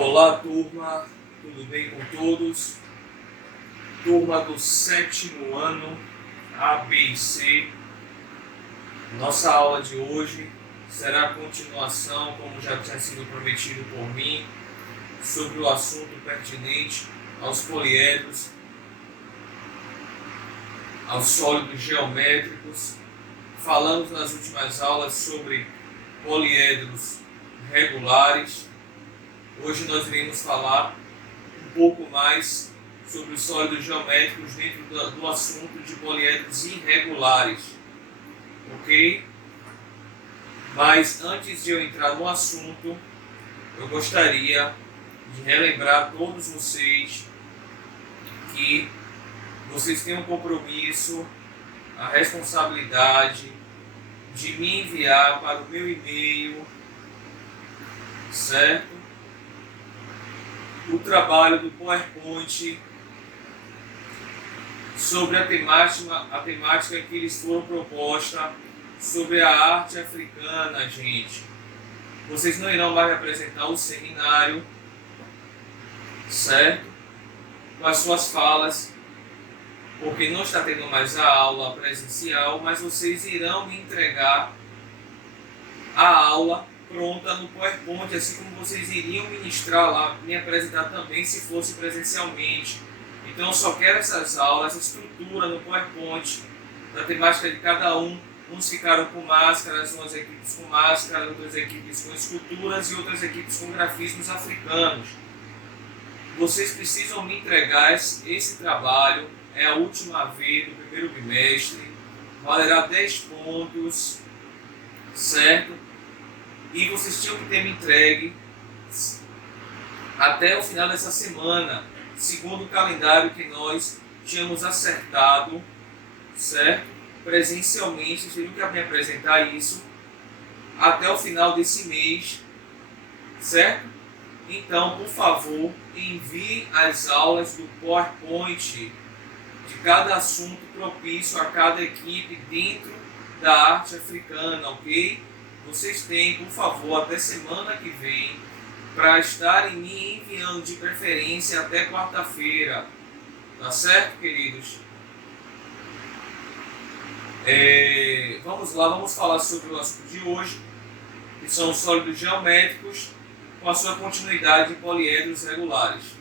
Olá, turma, tudo bem com todos? Turma do 7º ano, A, B e C. Nossa aula de hoje será a continuação, como já tinha sido prometido por mim, sobre o assunto pertinente aos poliedros, aos sólidos geométricos. Falamos nas últimas aulas sobre poliedros regulares. Hoje nós iremos falar um pouco mais sobre os sólidos geométricos dentro do assunto de poliedros irregulares, ok? Mas antes de eu entrar no assunto, eu gostaria de relembrar a todos vocês que vocês têm um compromisso, a responsabilidade de me enviar para o meu e-mail, certo? O trabalho do PowerPoint sobre a temática que eles foram proposta sobre a arte africana, gente. Vocês não irão mais apresentar o seminário, certo? Com as suas falas, porque não está tendo mais a aula presencial, mas vocês irão me entregar a aula pronta no PowerPoint, assim como vocês iriam ministrar lá, me apresentar também se fosse presencialmente. Então eu só quero essas aulas, essa estrutura no PowerPoint, da temática de cada um. Uns ficaram com máscaras, umas equipes com máscaras, outras equipes com esculturas e outras equipes com grafismos africanos. Vocês precisam me entregar esse trabalho, é a última vez do primeiro bimestre, valerá 10 pontos, certo? E vocês tinham que ter me entregue até o final dessa semana, segundo o calendário que nós tínhamos acertado, certo? Presencialmente, vocês teriam que me apresentar isso até o final desse mês, certo? Então, por favor, envie as aulas do PowerPoint de cada assunto propício a cada equipe dentro da arte africana, ok? Vocês têm, por favor, até semana que vem para estarem me enviando de preferência até quarta-feira. Tá certo, queridos? Vamos lá, vamos falar sobre o assunto de hoje, que são os sólidos geométricos com a sua continuidade em poliedros regulares.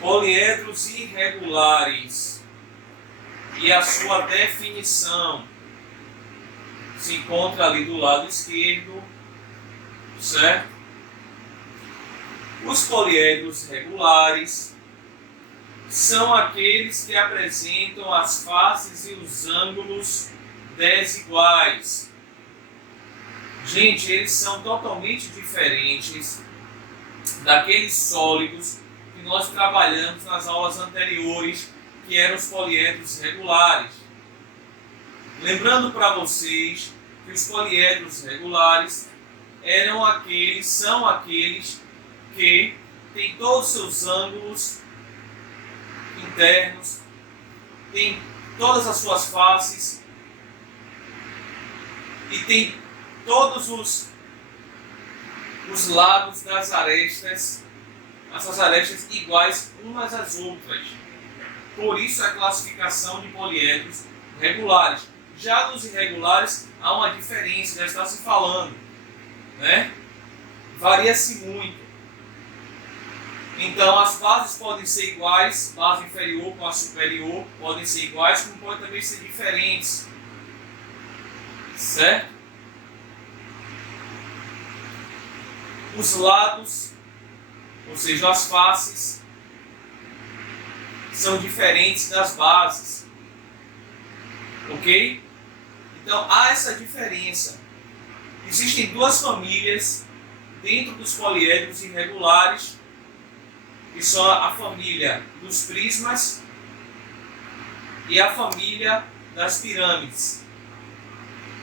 Poliedros irregulares e a sua definição se encontra ali do lado esquerdo, certo? Os poliedros regulares são aqueles que apresentam as faces e os ângulos desiguais. Gente, eles são totalmente diferentes daqueles sólidos que nós trabalhamos nas aulas anteriores, que eram os poliedros regulares. Lembrando para vocês que os poliedros regulares são aqueles que têm todos os seus ângulos internos, têm todas as suas faces e têm todos os lados das arestas, essas arestas iguais umas às outras. Por isso a classificação de poliedros regulares. Já nos irregulares há uma diferença, já está se falando, né? Varia-se muito. Então as bases podem ser iguais, base inferior com a superior podem ser iguais, como podem também ser diferentes, certo? Os lados, ou seja, as faces, são diferentes das bases, ok? Então há essa diferença. Existem duas famílias dentro dos poliedros irregulares, que são a família dos prismas e a família das pirâmides.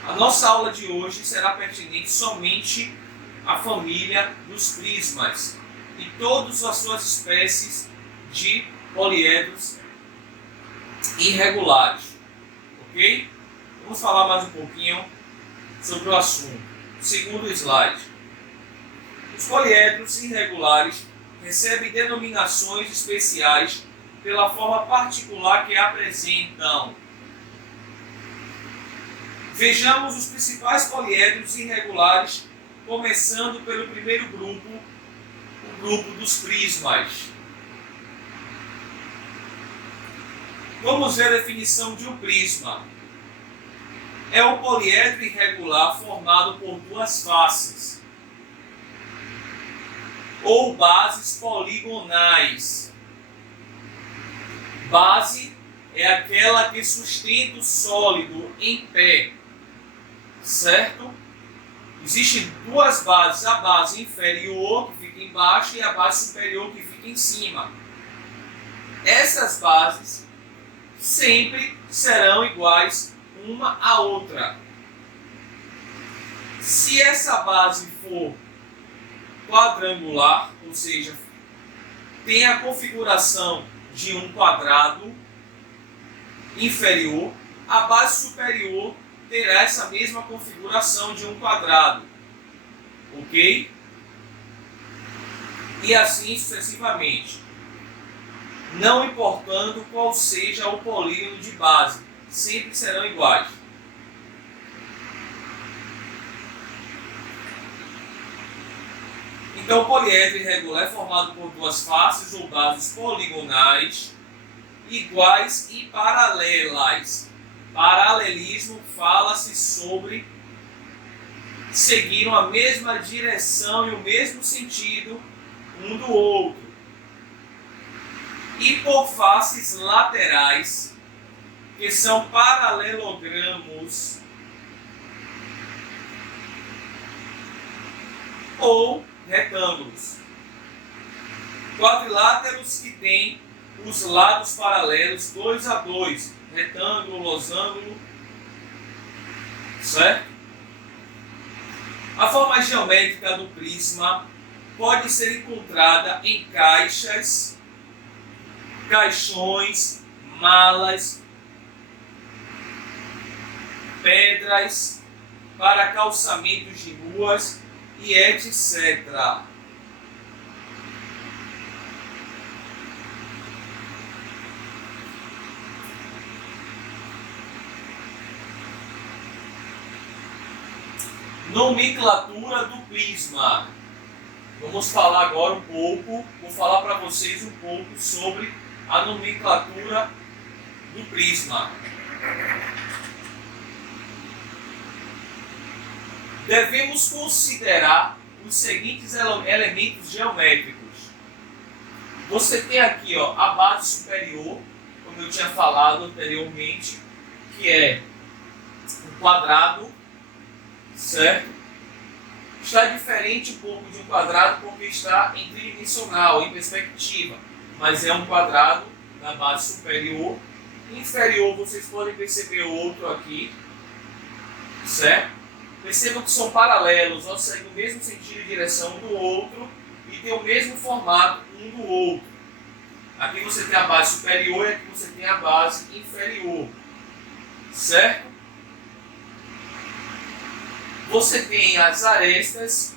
A nossa aula de hoje será pertinente somente à família dos prismas. e todas as suas espécies de poliedros irregulares. Ok? Vamos falar mais um pouquinho sobre o assunto. Segundo slide. Os poliedros irregulares recebem denominações especiais pela forma particular que apresentam. Vejamos os principais poliedros irregulares, começando pelo primeiro grupo, o grupo dos prismas. Vamos ver a definição de um prisma. É um poliedro irregular formado por duas faces ou bases poligonais. Base é aquela que sustenta o sólido em pé, certo? Existem duas bases, a base inferior que fica embaixo e a base superior que fica em cima. Essas bases sempre serão iguais uma à outra. Se essa base for quadrangular, ou seja, tem a configuração de um quadrado inferior, a base superior terá essa mesma configuração de um quadrado, ok? E assim sucessivamente, não importando qual seja o polígono de base, sempre serão iguais. Então, o poliedro irregular é formado por duas faces ou bases poligonais iguais e paralelas. Paralelismo fala-se sobre seguir a mesma direção e o mesmo sentido um do outro. E por faces laterais, que são paralelogramos ou retângulos. Quadriláteros que têm os lados paralelos 2 a 2, retângulo, losango, certo? A forma geométrica do prisma pode ser encontrada em caixas, caixões, malas, pedras, para calçamentos de ruas e etc. Nomenclatura do prisma. Vamos falar agora um pouco, vou falar para vocês um pouco sobre a nomenclatura do prisma. Devemos considerar os seguintes elementos geométricos. Você tem aqui a base superior, como eu tinha falado anteriormente, que é um quadrado, certo? Está diferente um pouco de um quadrado porque está em tridimensional, em perspectiva, mas é um quadrado na base superior. Inferior, vocês podem perceber outro aqui, certo? Percebam que são paralelos, ou seja, no mesmo sentido e direção um do outro e tem o mesmo formato um do outro. Aqui você tem a base superior e aqui você tem a base inferior, certo? Você tem as arestas,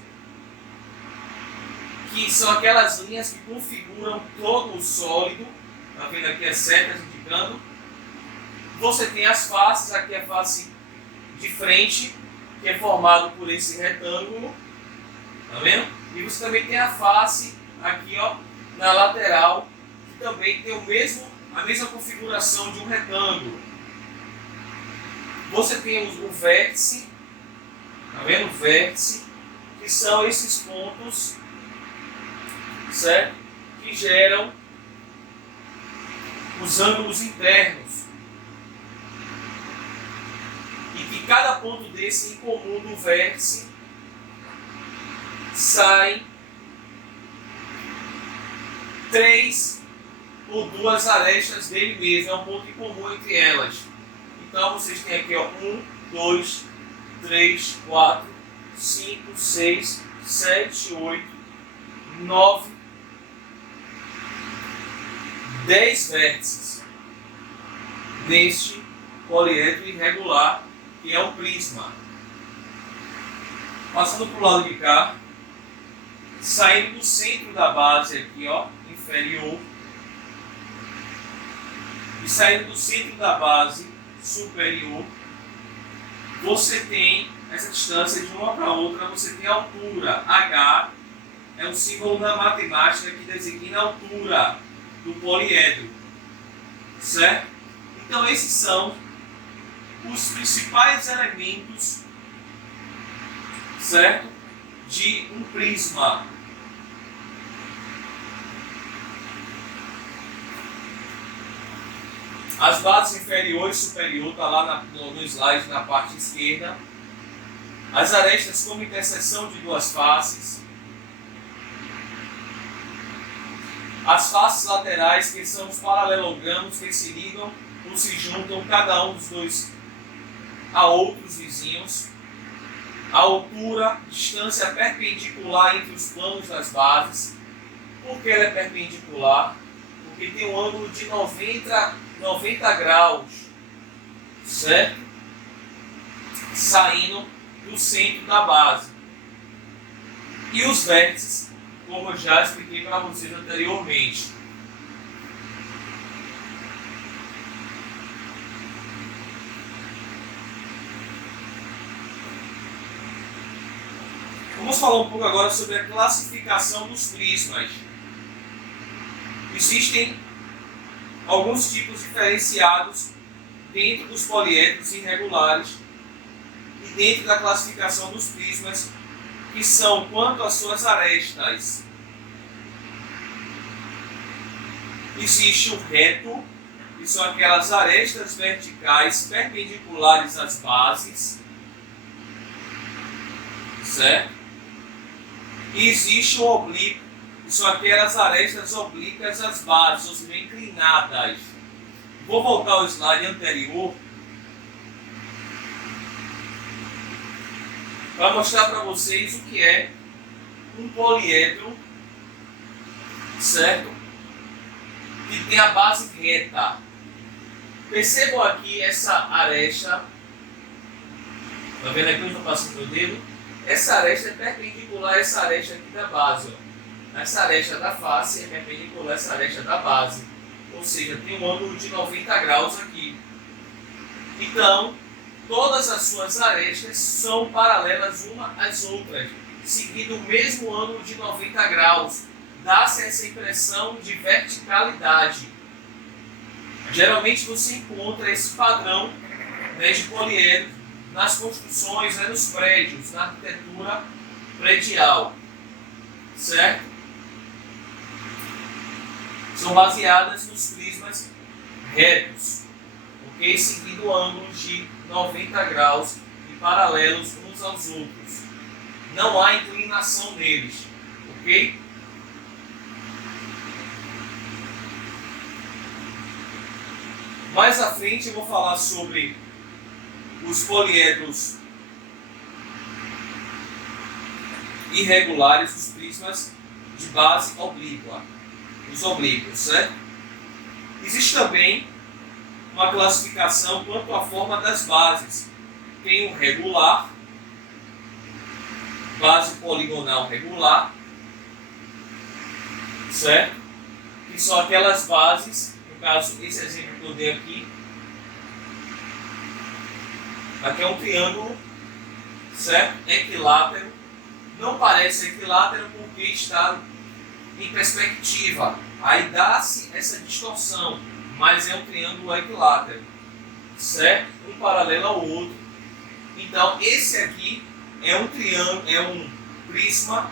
que são aquelas linhas que configuram todo o sólido. Está vendo aqui as setas indicando. Você tem as faces, aqui a face de frente, que é formado por esse retângulo, tá vendo? E você também tem a face aqui, na lateral, que também tem a mesma configuração de um retângulo. Você tem o vértice, tá vendo? O vértice, que são esses pontos, certo? Que geram os ângulos internos. E que cada ponto desse em comum do vértice sai 3 ou 2 arestas dele mesmo, é um ponto em comum entre elas. Então vocês têm aqui 1, 2, 3, 4, 5, 6, 7, 8, 9, 10 vértices neste poliedro irregular, que é o prisma. Passando para o lado de cá, saindo do centro da base aqui, ó, inferior, e saindo do centro da base superior, você tem essa distância de uma para outra, você tem a altura. H é um símbolo da matemática que designa a altura do poliedro, certo? Então esses são os principais elementos, certo, de um prisma. As bases inferior e superior está lá no slide na parte esquerda. As arestas como interseção de duas faces. As faces laterais, que são os paralelogramos que se ligam ou se juntam, cada um dos dois a outros vizinhos. A altura, distância perpendicular entre os planos das bases. Por que ela é perpendicular? Porque tem um ângulo de 90 graus, certo? Saindo do centro da base. E os vértices, como eu já expliquei para vocês anteriormente. Vamos falar um pouco agora sobre a classificação dos prismas. Existem alguns tipos diferenciados dentro dos poliedros irregulares e dentro da classificação dos prismas, que são quanto às suas arestas. Existe o reto, que são aquelas arestas verticais perpendiculares às bases, certo? E existe o oblíquo, que são aquelas arestas oblíquas às bases, ou seja, inclinadas. Vou voltar ao slide anterior para mostrar para vocês o que é um poliedro, certo? Que tem a base reta. Percebam aqui essa aresta. Está vendo aqui onde eu passo o meu dedo? Essa aresta é perpendicular a essa aresta aqui da base. Ó. Essa aresta da face é perpendicular a essa aresta da base. Ou seja, tem um ângulo de 90 graus aqui. Então, todas as suas arestas são paralelas uma às outras, seguindo o mesmo ângulo de 90 graus. Dá-se essa impressão de verticalidade. Geralmente você encontra esse padrão, né, de poliedro nas construções, né, nos prédios, na arquitetura predial, certo? São baseadas nos prismas retos, ok? Seguindo ângulos de 90 graus e paralelos uns aos outros. Não há inclinação neles, ok? Mais à frente eu vou falar sobre os poliedros irregulares, os prismas de base oblíqua, os oblíquos, certo? Existe também uma classificação quanto à forma das bases. Tem o regular, base poligonal regular, certo? Que são aquelas bases, no caso, esse exemplo que eu dei aqui. Aqui é um triângulo, certo? Equilátero. Não parece equilátero porque está em perspectiva. Aí dá-se essa distorção, mas é um triângulo equilátero, certo? Um paralelo ao outro. Então, esse aqui é um triângulo, é um prisma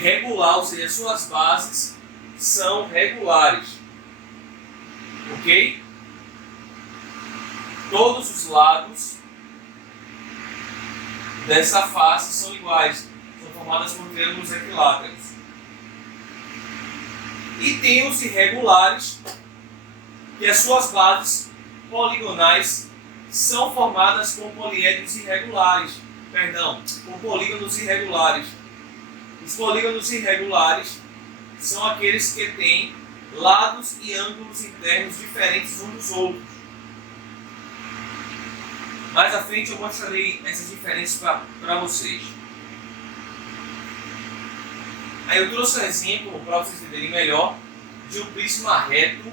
regular, ou seja, as suas bases são regulares, ok? Todos os lados dessa face são iguais, são formadas por triângulos equiláteros. E tem os irregulares, que as suas bases poligonais são formadas com poliedros irregulares, com polígonos irregulares. Os polígonos irregulares são aqueles que têm lados e ângulos internos diferentes uns dos outros. Mais à frente eu mostrarei essas diferenças para vocês. Aí eu trouxe um exemplo para vocês entenderem melhor de um prisma reto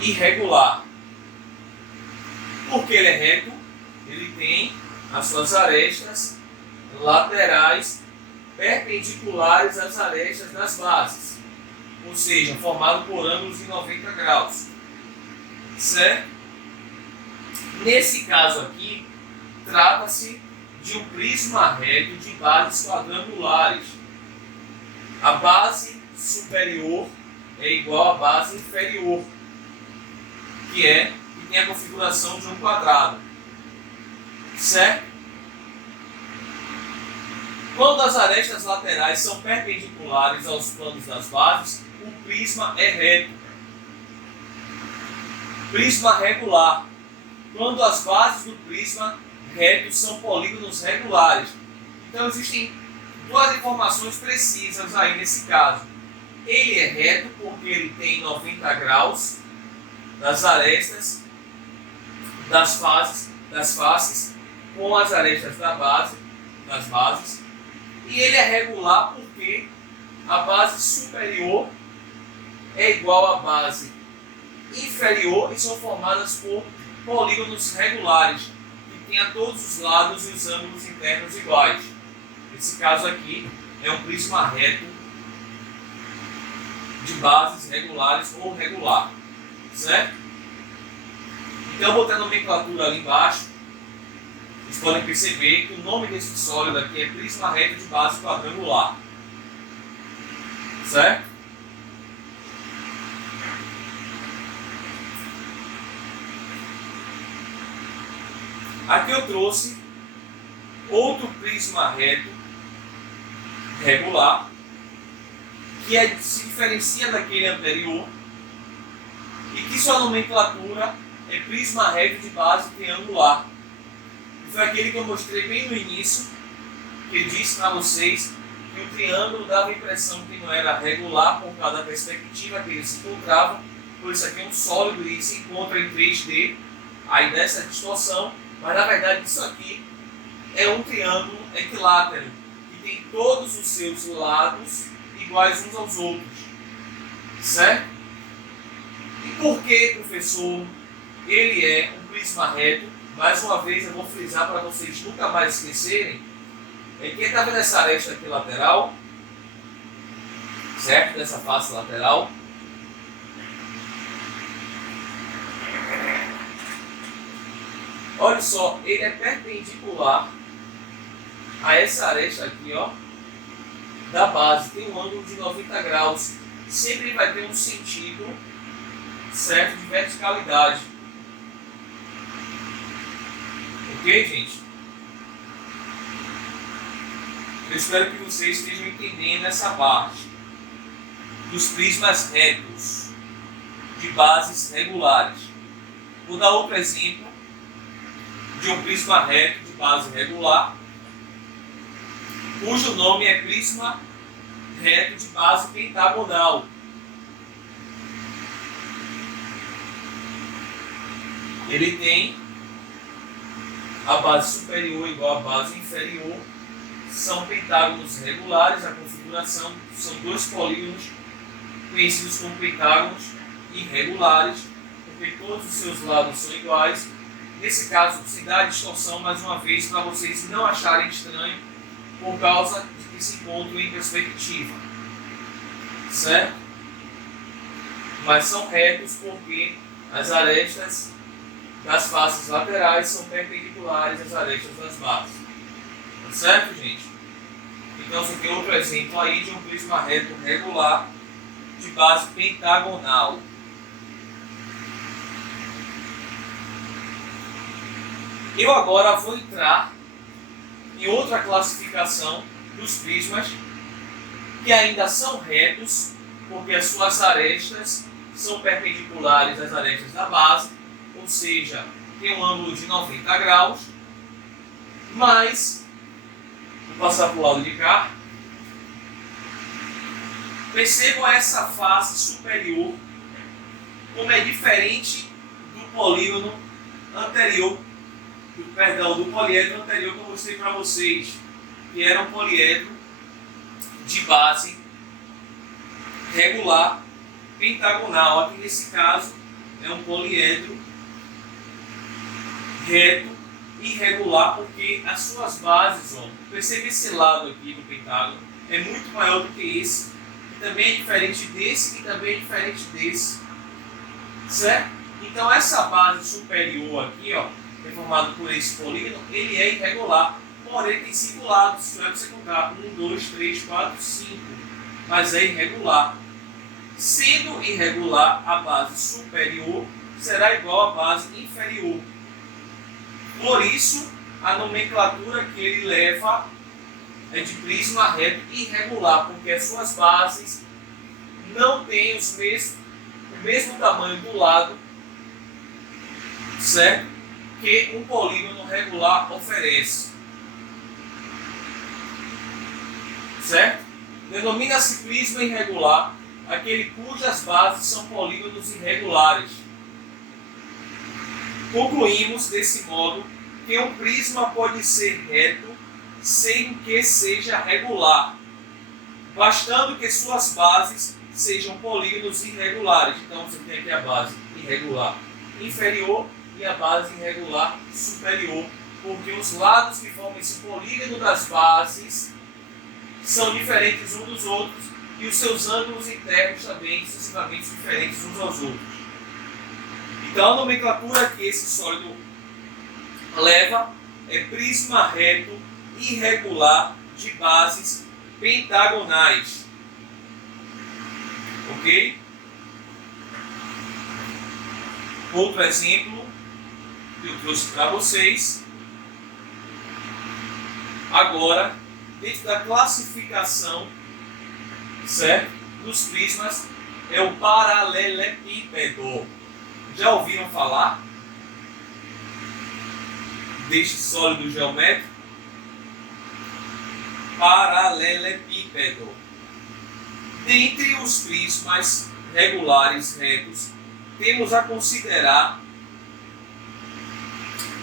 irregular. Porque ele é reto, ele tem as suas arestas laterais perpendiculares às arestas das bases, ou seja, formado por ângulos de 90 graus, certo? Nesse caso aqui, trata-se de um prisma reto de bases quadrangulares. A base superior é igual à base inferior, que tem a configuração de um quadrado, certo? Quando as arestas laterais são perpendiculares aos planos das bases, o prisma é reto. Prisma regular. Quando as bases do prisma reto são polígonos regulares. Então existem duas informações precisas aí nesse caso. Ele é reto porque ele tem 90 graus das arestas das faces com as arestas das bases. E ele é regular porque a base superior é igual à base inferior e são formadas por polígonos regulares, que têm a todos os lados e os ângulos internos iguais. Nesse caso aqui é um prisma reto de bases regulares ou regular, certo? Então eu botei a nomenclatura ali embaixo. Vocês podem perceber que o nome desse sólido aqui é prisma reto de base quadrangular, certo? Aqui eu trouxe outro prisma reto regular, que se diferencia daquele anterior e que sua nomenclatura é prisma reto de base triangular. Foi aquele que eu mostrei bem no início, que eu disse para vocês que o triângulo dava a impressão que não era regular por causa da perspectiva que ele se encontrava, por isso aqui é um sólido e se encontra em 3D, aí dessa distorção, mas na verdade isso aqui é um triângulo equilátero, que tem todos os seus lados iguais uns aos outros, certo? E por que, professor, ele é um prisma reto? Mais uma vez eu vou frisar para vocês nunca mais esquecerem, é que está vendo essa aresta aqui lateral, certo? Dessa face lateral. Olha só, ele é perpendicular a essa aresta aqui, ó, da base. Tem um ângulo de 90 graus. Sempre vai ter um sentido certo de verticalidade. Ok, gente? Eu espero que vocês estejam entendendo essa parte dos prismas retos de bases regulares. Vou dar outro exemplo de um prisma reto de base regular, cujo nome é prisma reto de base pentagonal. Ele tem a base superior igual à base inferior, são pentágonos regulares, a configuração são dois polígonos conhecidos como pentágonos irregulares, porque todos os seus lados são iguais. Nesse caso, se dá a distorção mais uma vez para vocês não acharem estranho, por causa de que se encontram em perspectiva, certo? Mas são retos porque as arestas das faces laterais são perpendiculares às arestas das bases. Tá certo, gente? Então, esse aqui é outro exemplo aí de um prisma reto regular de base pentagonal. Eu agora vou entrar em outra classificação dos prismas que ainda são retos, porque as suas arestas são perpendiculares às arestas da base, ou seja, tem um ângulo de 90 graus, mas, vou passar para o lado de cá, Percebam essa face superior, como é diferente do polígono anterior, do poliedro anterior que eu mostrei para vocês, que era um poliedro de base regular pentagonal. Aqui nesse caso é um poliedro reto irregular, porque as suas bases, ó, percebe esse lado aqui do pentágono é muito maior do que esse, que também é diferente desse, que também é diferente desse, certo? Então essa base superior aqui, ó, que é formada por esse polígono, ele é irregular, porém tem 5 lados. Isso é para você contar 1, 2, 3, 4, 5, mas é irregular. Sendo irregular, a base superior será igual à base inferior. Por isso, a nomenclatura que ele leva é de prisma reto irregular, porque as suas bases não têm o mesmo tamanho do lado, certo? Que um polígono regular oferece. Certo? Denomina-se prisma irregular aquele cujas bases são polígonos irregulares. Concluímos desse modo que um prisma pode ser reto sem que seja regular, bastando que suas bases sejam polígonos irregulares. Então você tem aqui a base irregular inferior e a base irregular superior, porque os lados que formam esse polígono das bases são diferentes uns dos outros e os seus ângulos internos também sucessivamente diferentes uns aos outros. Então a nomenclatura que esse sólido leva é prisma reto irregular de bases pentagonais. Ok? Outro exemplo que eu trouxe para vocês. Agora, dentro da classificação, certo, dos prismas, é o paralelepípedo. Já ouviram falar deste sólido geométrico? Paralelepípedo. Dentre os prismas regulares retos, temos a considerar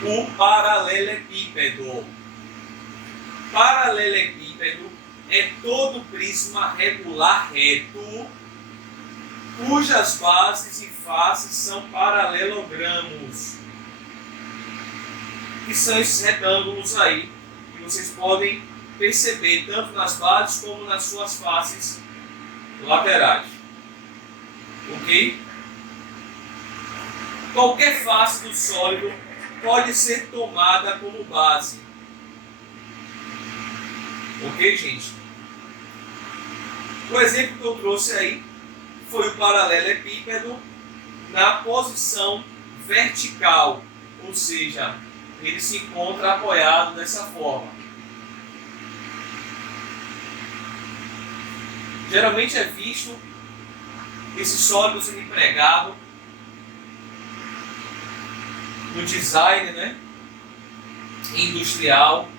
o paralelepípedo. Paralelepípedo é todo prisma regular reto cujas bases e faces são paralelogramos, que são esses retângulos aí que vocês podem perceber tanto nas bases como nas suas faces laterais. Ok? Qualquer face do sólido pode ser tomada como base. Ok, gente? O exemplo que eu trouxe aí foi o paralelepípedo na posição vertical, ou seja, ele se encontra apoiado dessa forma. Geralmente é visto esse sólido sendo empregado no design, né, industrial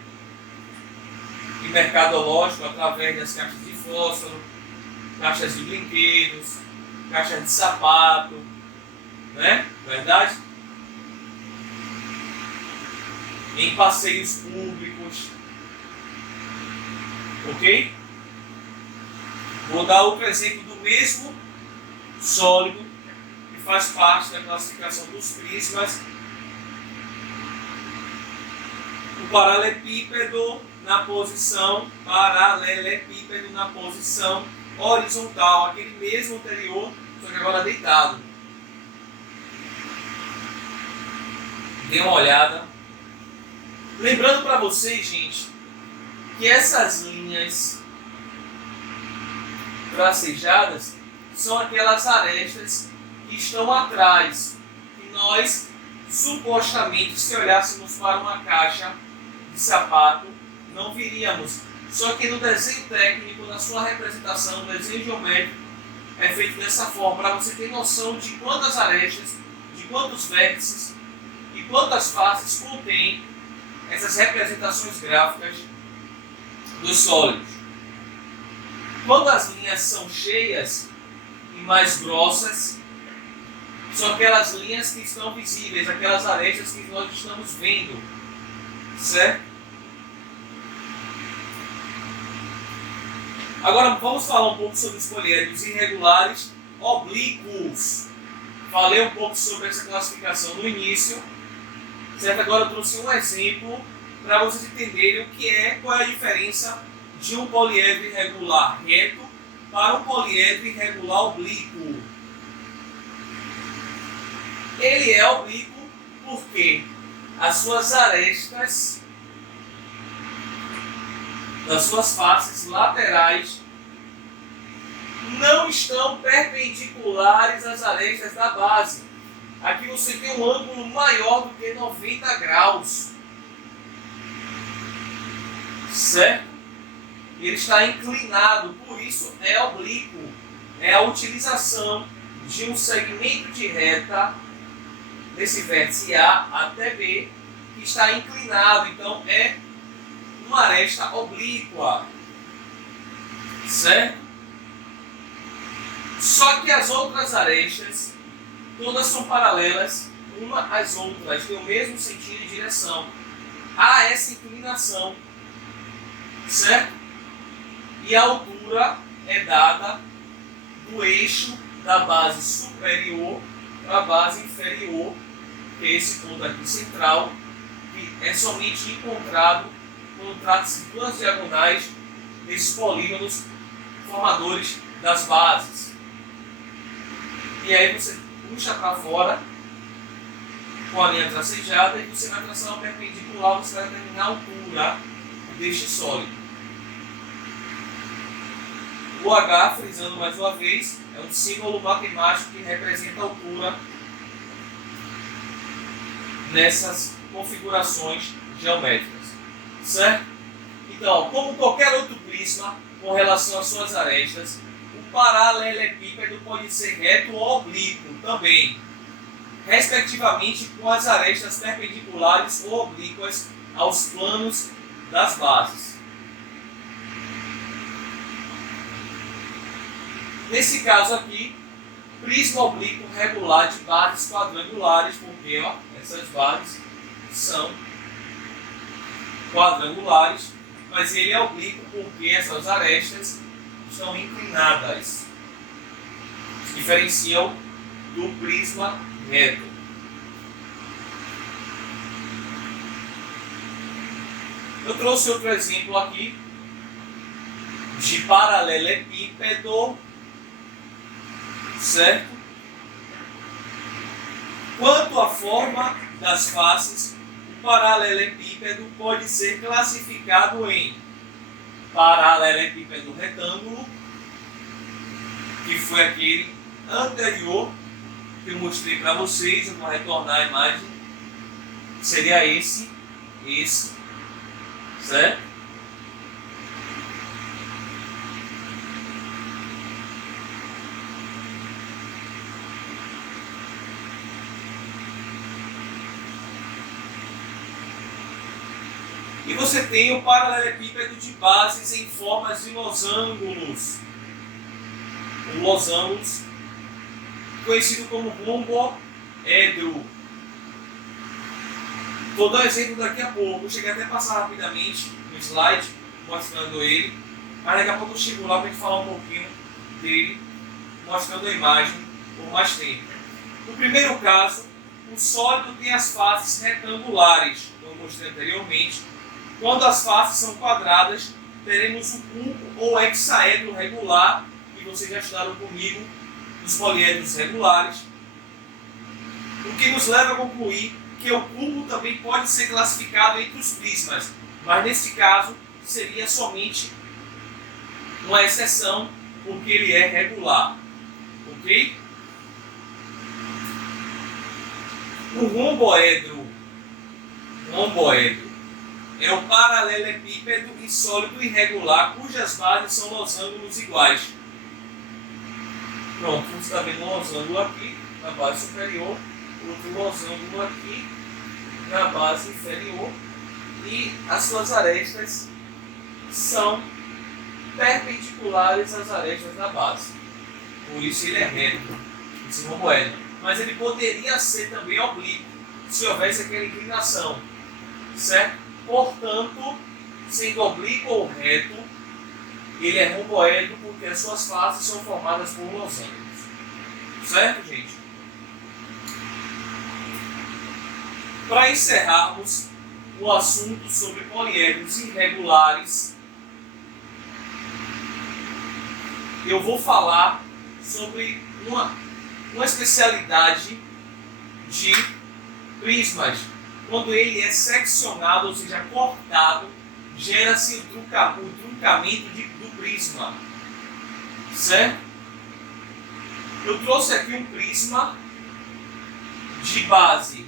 e mercadológico, através das caixas de fósforo, caixas de brinquedos, caixas de sapato, né? Verdade? Em passeios públicos. Ok? Vou dar outro exemplo do mesmo sólido que faz parte da classificação dos prismas. O paralelepípedo na posição horizontal, aquele mesmo anterior, só que agora deitado. Dê uma olhada. Lembrando para vocês, gente, que essas linhas tracejadas são aquelas arestas que estão atrás, que nós supostamente, se olhássemos para uma caixa de sapato, não viríamos. Só que no desenho técnico, na sua representação, no desenho geométrico, é feito dessa forma, para você ter noção de quantas arestas, de quantos vértices e quantas faces contém essas representações gráficas dos sólidos. Quando as linhas são cheias e mais grossas, são aquelas linhas que estão visíveis, aquelas arestas que nós estamos vendo, certo? Agora vamos falar um pouco sobre os poliedros irregulares oblíquos. Falei um pouco sobre essa classificação no início, certo? Agora eu trouxe um exemplo para vocês entenderem qual é a diferença de um poliedro irregular reto para um poliedro irregular oblíquo. Ele é oblíquo porque as suas arestas das suas faces laterais não estão perpendiculares às arestas da base. Aqui você tem um ângulo maior do que 90 graus. Certo? Ele está inclinado, por isso é oblíquo. É a utilização de um segmento de reta desse vértice A até B que está inclinado. Então é uma aresta oblíqua. Certo? Só que as outras arestas todas são paralelas uma às outras, têm o mesmo sentido e direção. Há essa inclinação, certo? E a altura é dada do eixo da base superior para a base inferior, que é esse ponto aqui central, que é somente encontrado quando trata-se de duas diagonais desses polígonos formadores das bases. E aí você puxa para fora com a linha tracejada e você vai traçar uma perpendicular, você vai determinar a altura deste sólido. O H, frisando mais uma vez, é um símbolo matemático que representa a altura nessas configurações geométricas. Certo? Então, como qualquer outro prisma com relação às suas arestas, o paralelepípedo pode ser reto ou oblíquo também, respectivamente com as arestas perpendiculares ou oblíquas aos planos das bases. Nesse caso aqui, prisma oblíquo regular de bases quadrangulares, porque ó, essas bases são quadrangulares, mas ele é oblíquo porque essas arestas estão inclinadas. Se diferenciam do prisma reto. Eu trouxe outro exemplo aqui de paralelepípedo, certo? Quanto à forma das faces, o paralelepípedo pode ser classificado em paralelepípedo retângulo, que foi aquele anterior que eu mostrei para vocês. Eu vou retornar a imagem. Seria esse, certo? E você tem o paralelepípedo de bases em formas de losângulos. O losângulos, conhecido como romboedro. Vou dar um exemplo daqui a pouco. Eu cheguei até a passar rapidamente no slide, mostrando ele. Mas daqui a pouco eu chego lá para a gente falar um pouquinho dele, mostrando a imagem por mais tempo. No primeiro caso, o sólido tem as faces retangulares, como eu mostrei anteriormente. Quando as faces são quadradas, teremos o cubo ou hexaedro regular, que vocês já estudaram comigo nos poliedros regulares, o que nos leva a concluir que o cubo também pode ser classificado entre os prismas, mas nesse caso seria somente uma exceção, porque ele é regular. Ok? O romboedro é o paralelepípedo insólido irregular cujas bases são losângulos iguais. Pronto, você está vendo um losango aqui na base superior, outro losango aqui na base inferior, e as suas arestas são perpendiculares às arestas da base. Por isso ele é reto, esse romboédrico. Mas ele poderia ser também oblíquo, se houvesse aquela inclinação, certo? Portanto, sendo oblíquo ou reto, ele é romboédrico porque as suas faces são formadas por losangos. Certo, gente? Para encerrarmos o assunto sobre poliedros irregulares, eu vou falar sobre uma especialidade de prismas. Quando ele é seccionado, ou seja, cortado, gera-se o truncamento do prisma. Certo? Eu trouxe aqui um prisma de base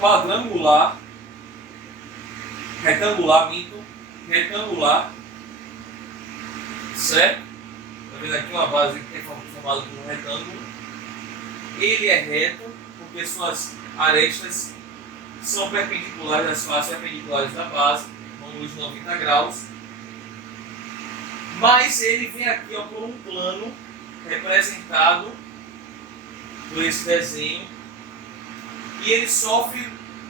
quadrangular, retangular, certo? Está vendo aqui uma base que é formada por um retângulo. Ele é reto porque suas arestas são perpendiculares, as faces perpendiculares da base, um ângulo de 90 graus. Mas ele vem aqui por um plano representado por esse desenho e ele sofre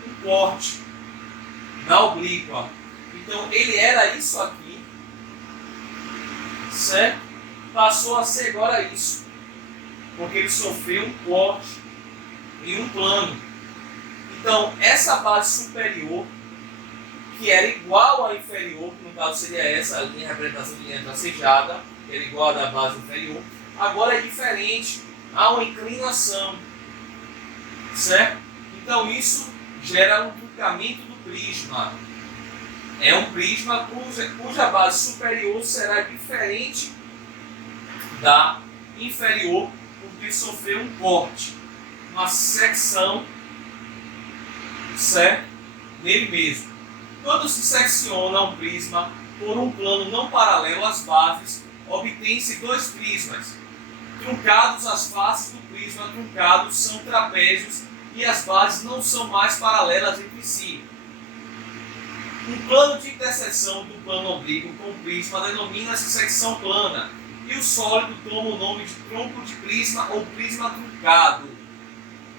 um corte na oblíqua. Então ele era isso aqui, certo? Passou a ser agora isso, porque ele sofreu um corte em um plano. Então essa base superior, que era igual à inferior, que no caso seria essa a linha de representação de linha tracejada, que era igual à da base inferior, agora é diferente, há uma inclinação, certo? Então isso gera um truncamento do prisma. É um prisma cuja base superior será diferente da inferior, porque sofreu um corte, uma secção, certo? Nele mesmo. Quando se secciona um prisma por um plano não paralelo às bases, obtém-se dois prismas. Truncados, as faces do prisma truncados são trapézios e as bases não são mais paralelas entre si. Um plano de interseção do plano oblíquo com prisma denomina-se secção plana, e o sólido toma o nome de tronco de prisma ou prisma truncado.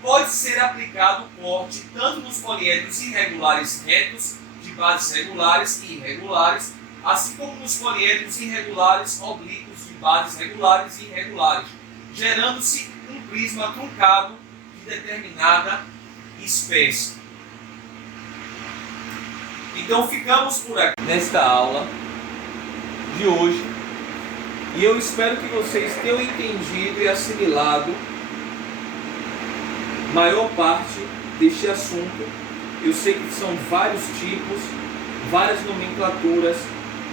Pode ser aplicado o corte tanto nos poliedros irregulares retos, de bases regulares e irregulares, assim como nos poliedros irregulares oblíquos de bases regulares e irregulares, gerando-se um prisma truncado de determinada espécie. Então ficamos por aqui nesta aula de hoje e eu espero que vocês tenham entendido e assimilado maior parte deste assunto. Eu sei que são vários tipos, várias nomenclaturas,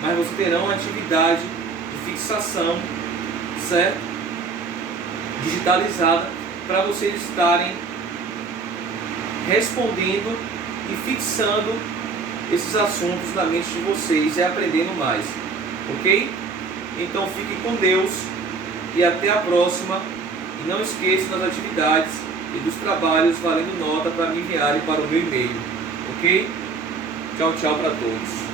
mas vocês terão uma atividade de fixação, certo? Digitalizada, para vocês estarem respondendo e fixando esses assuntos na mente de vocês e aprendendo mais, ok? Então fique com Deus e até a próxima. E não esqueçam das atividades e dos trabalhos valendo nota para me enviarem para o meu e-mail, ok? Tchau, tchau para todos.